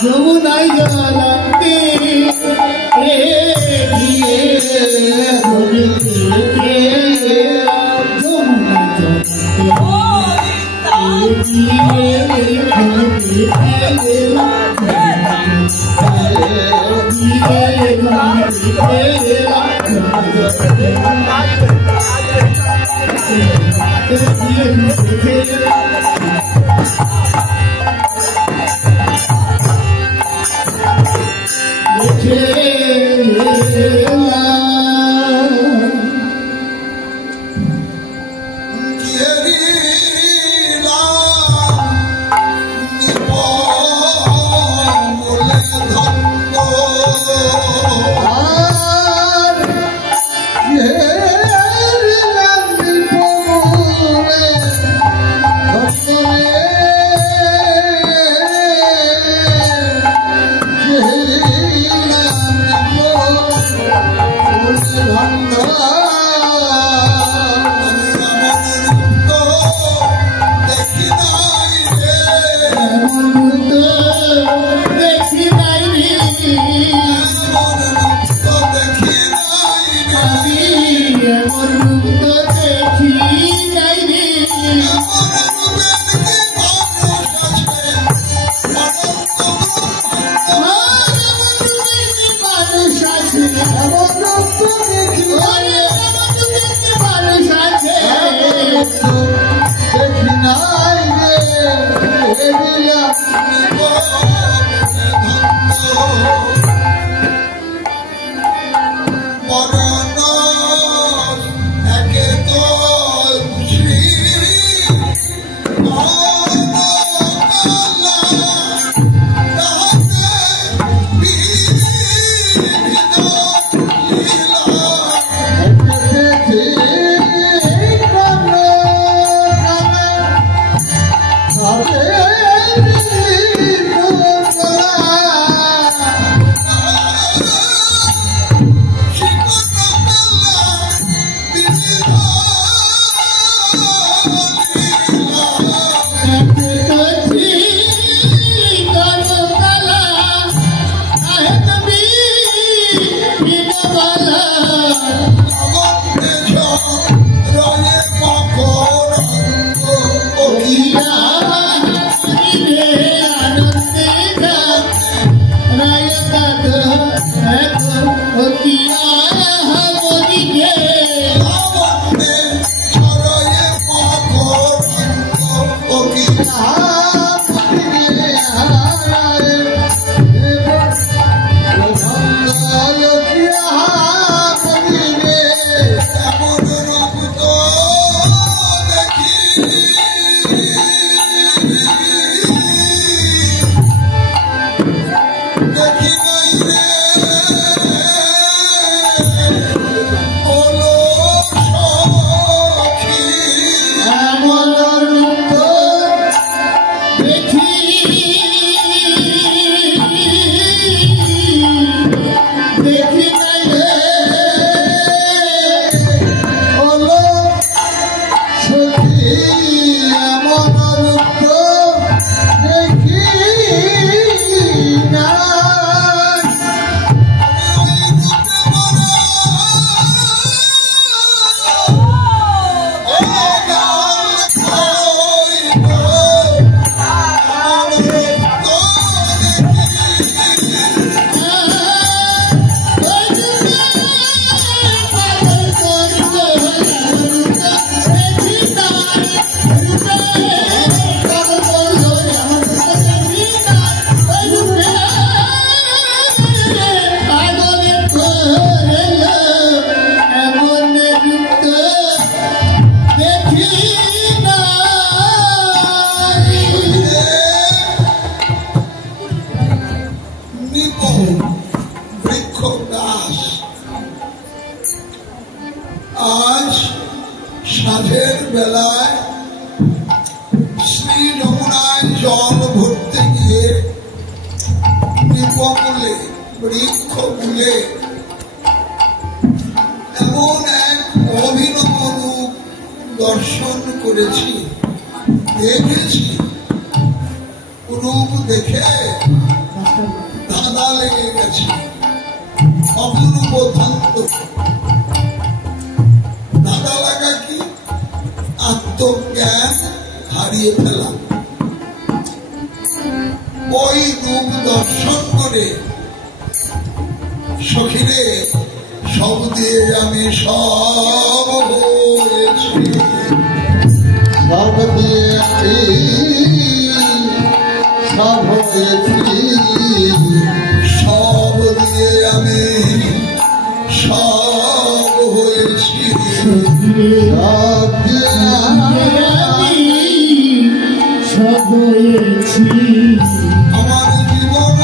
যমুনায় জলাতে রূপ দেখে ধাঁধা লেগে গেছে, অপরূপ অত্যন্ত। ধাঁধা লাগা কি? আত্মজ্ঞান হারিয়ে ফেলা। ওই রূপ দর্শন করে সখিরে সব দিয়ে আমি সব হয়েছি, সব দিয়ে আমি সব হয়েছি, সব দিয়ে আমি সব হয়েছি, সব দিয়ে আমি সব হয়েছি। আমার জীবন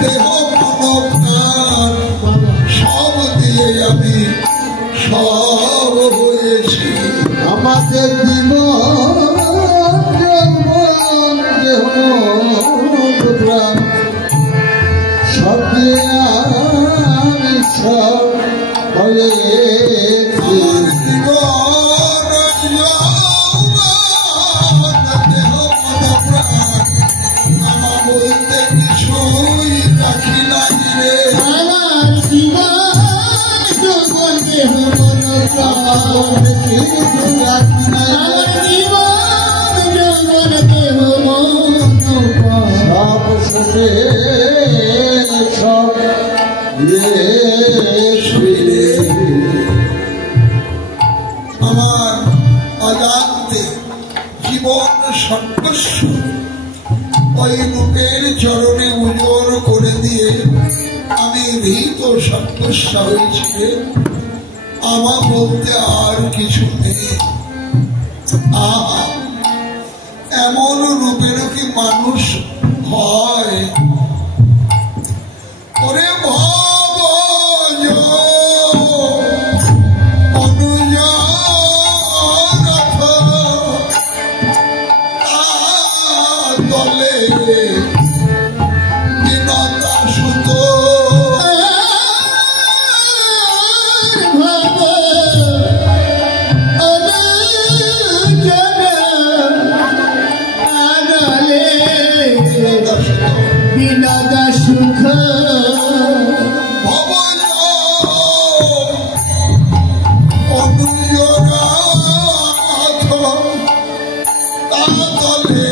দেহ মন প্রাণ সব দিয়ে আমি সব হয়েছি। আমাদের জীবন দেহ প্রাণ সব দিয়ে আমি সব হয়েছি। আমার জীবন দেহ মন প্রাণ আমার বলতে কিছুই রাখি নাই রে। আমার জীবন দেহ মন প্রাণ কিছু রাখি নাই। আমার জীবন দেহ মন সব সাথে সব আমার অজান্তে জীবন সর্বস্ব ওই রূপের চরণে উজোর করে দিয়ে আমি ভীত সর্বস্ব হয়েছি। আমার বলতে আর কিছু নেই। আহা, এমন রূপেরও কি মানুষ হয়? ওরে ভব অনুজ দলে বিনতা সুত বিনাদা সুখ ভবন অনুজ দলে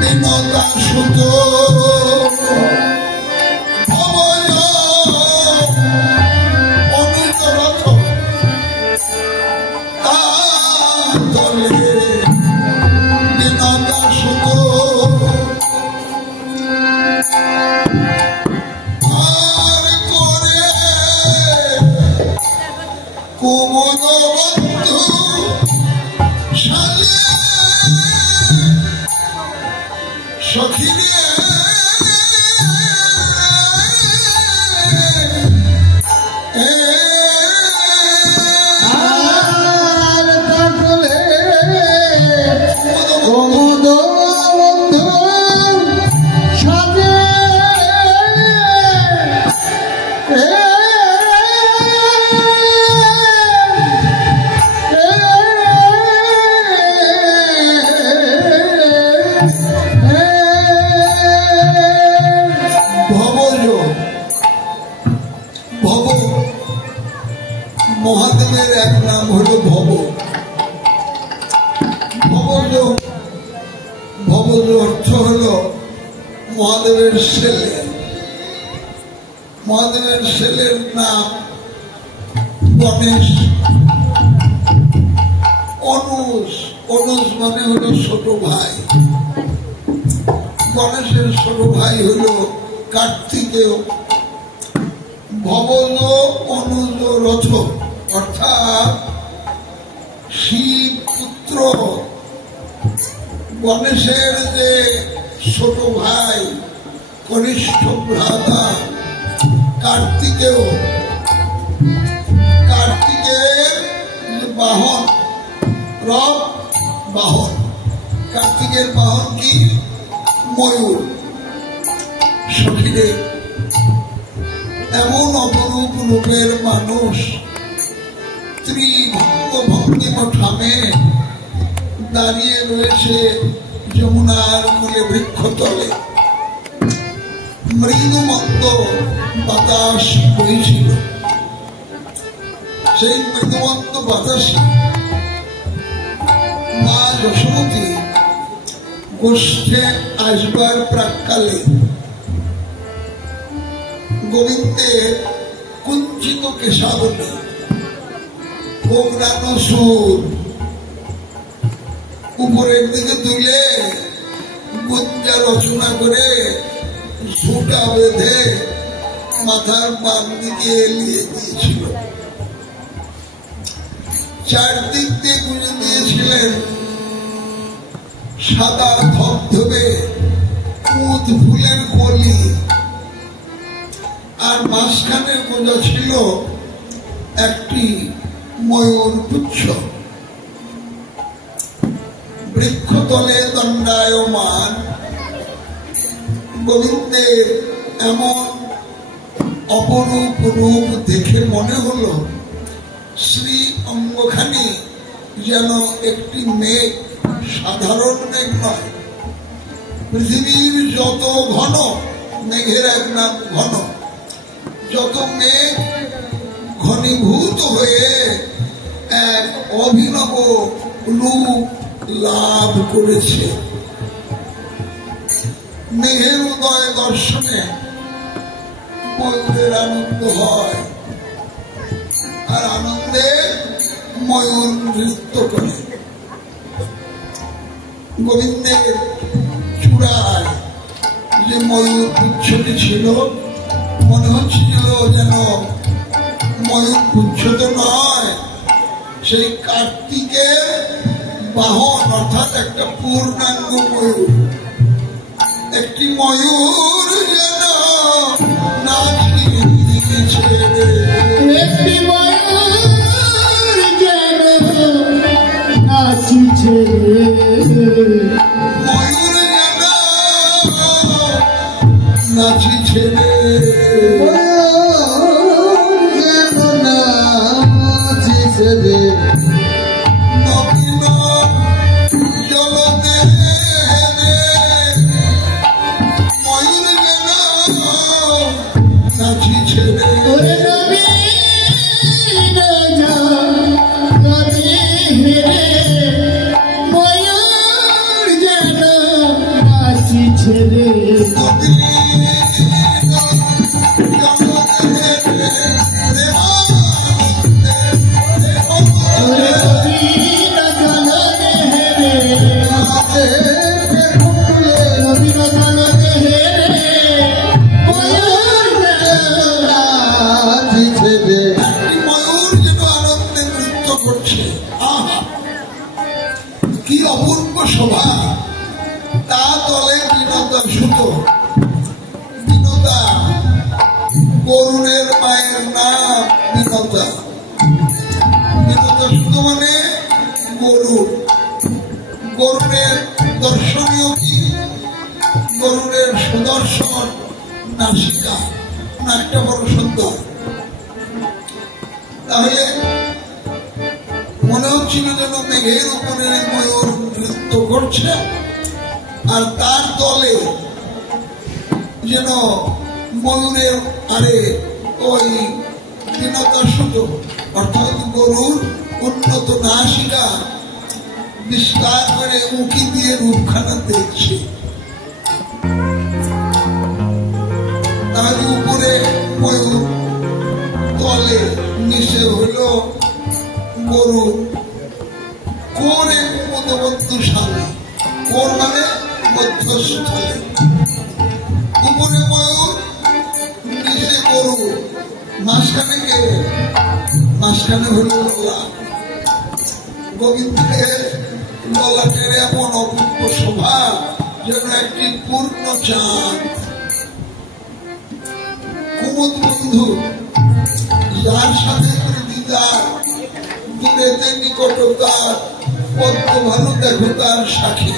বিনতা সুত ভবন অনুজ দলে বিনতা সুত আর করে কুমুদ বন্ধু সাজে সখিরে আর তাহলে কমদ বন্ধু সাজে ভবজ ভব মহাদেবের এক নাম হলো ভব। ভবজ ভবজ অর্থ হলো মহাদেবের ছেলে। মহাদেবের ছেলের নাম গণেশ। অনুজ অনুজ মানে হলো ছোট ভাই। গণেশের ছোট ভাই হলো কার্তিকেয়। ভবজ অনুজ রথ অর্থাৎ শিব পুত্র গণেশের যে ছোট ভাই কনিষ্ঠ ভ্রাতা কার্তিকেয়। কার্তিকের বাহন রথ বাহন। কার্তিকের বাহন কি? ময়ূর। সখিরে এমন অপরূপ রূপের মানুষ ত্রিভঙ্গ ভঙ্গিম ঠামে দাঁড়িয়ে রয়েছে যমুনার কূলে বৃক্ষতলে। মৃদুমন্দ বাতাস বইছিল। সেই মৃদুমন্দ বাতাসে মা যশোমতী গোষ্ঠে আসবার প্রাক্কালে গোবিন্দের কুঞ্চিত কেশাবলী, কোমরানো সুর উপরের দিকে তুলে গুঞ্জা রচনা করে ঝুটা বেঁধে মাথার বাম দিকে এলিয়ে দিয়েছিল। চারদিক দিয়ে গুঁজে দিয়েছিলেন সাদা ধবধবে কুঁদ ফুলের কলি, আর মাঝখানে গোঁজা ছিল একটি ময়ূর পুচ্ছ। বৃক্ষতলে দণ্ডায়মান গোবিন্দের এমন অপরূপ রূপ দেখে মনে হলো শ্রী অঙ্গখানি যেন একটি মেঘ, সাধারণ মেঘ নয়। পৃথিবীর যত ঘন মেঘের এক নাম ঘন, যত মেঘ ঘনীভূত হয়ে এক অভিনব রূপ লাভ করেছে। মেঘের উদয় দর্শনে ময়ূরের আনন্দ হয়, আর আনন্দে ময়ূর নৃত্য করে। গোবিন্দের চূড়ায় যে ময়ূর পুচ্ছটি ছিল, মনে হচ্ছিল যেন ময়ূর পুচ্ছ তো নয়, সেই কার্তিকের বাহন, অর্থাৎ একটা পূর্ণাঙ্গ ময়ূর। একটি ময়ূর যেন নাচিছে, একটি ময়ূর যেন নাচিছে, ময়ূর যেন নাচিছে, ময়ূর যেন নাচিছে রে। নবীন জলদে ময়ূর যেন নাচিছে রে। ওরে নবীন জগতে হেরে ময়ূর যেন নাচিছে রে। ওরে নবীন জগতে হেরে নবীন জগতে হেরে ময়ূর যেন নাচিছে রে। একটি ময়ূর যেন আনন্দে নৃত্য করছে। আহা, কি অপূর্ব শোভা! তা তলে বিনোদা সুতো। বিনোদা গরুরের মায়ের নাম বিনোদা। বিনোদা সুতো মানে গরু। গরুরের দর্শনীয় কি? গরুরের সুদর্শন নাসিকা, নাকটা বড় সুন্দর। তাহলে মনে হচ্ছিল যেন মেঘের উপরে ময়ূর নৃত্য করছে, আর তার তলে যেন ময়ূরের আরে ওই বিনতা সুতো, অর্থাৎ গরুর উন্নত নাসিকা বিস্তার করে উঁকি দিয়ে রূপখানা দেখছে। তার উপরে ময়ূর, তলে নিচে হইল গরু। কোরে মধ্যবর্তীশালী, কোর মানে মধ্যস্থলে। উপরে ময়ূর, নিচে গরু, মাঝখানে কে? মাঝখানে হইল গলা। গোবিন্দের ললাটের এমন অপূর্ব শোভা যেন একটি পূর্ণ চাঁদ। কুমুদ বন্ধু, যার সাথে দিদার, দূরেতে নিকটতার, পদ্ম ভালো দেখো তার সাক্ষী।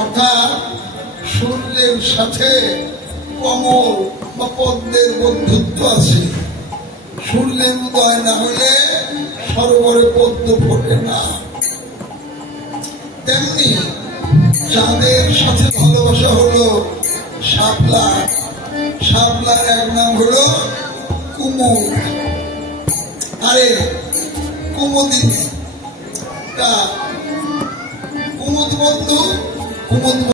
অর্থাৎ সূর্যের সাথে কমল বা পদ্মের বন্ধুত্ব আছে। সূর্যের উদয় না হলে সরোবরে পদ্ম ফোটে না। তেমনি চাঁদের সাথে ভালোবাসা হলো শাপলার। শাপলার এক নাম হলো কুমুদ। আরে কুমুদিনী তা কুমুদ বন্ধু, কুমুদ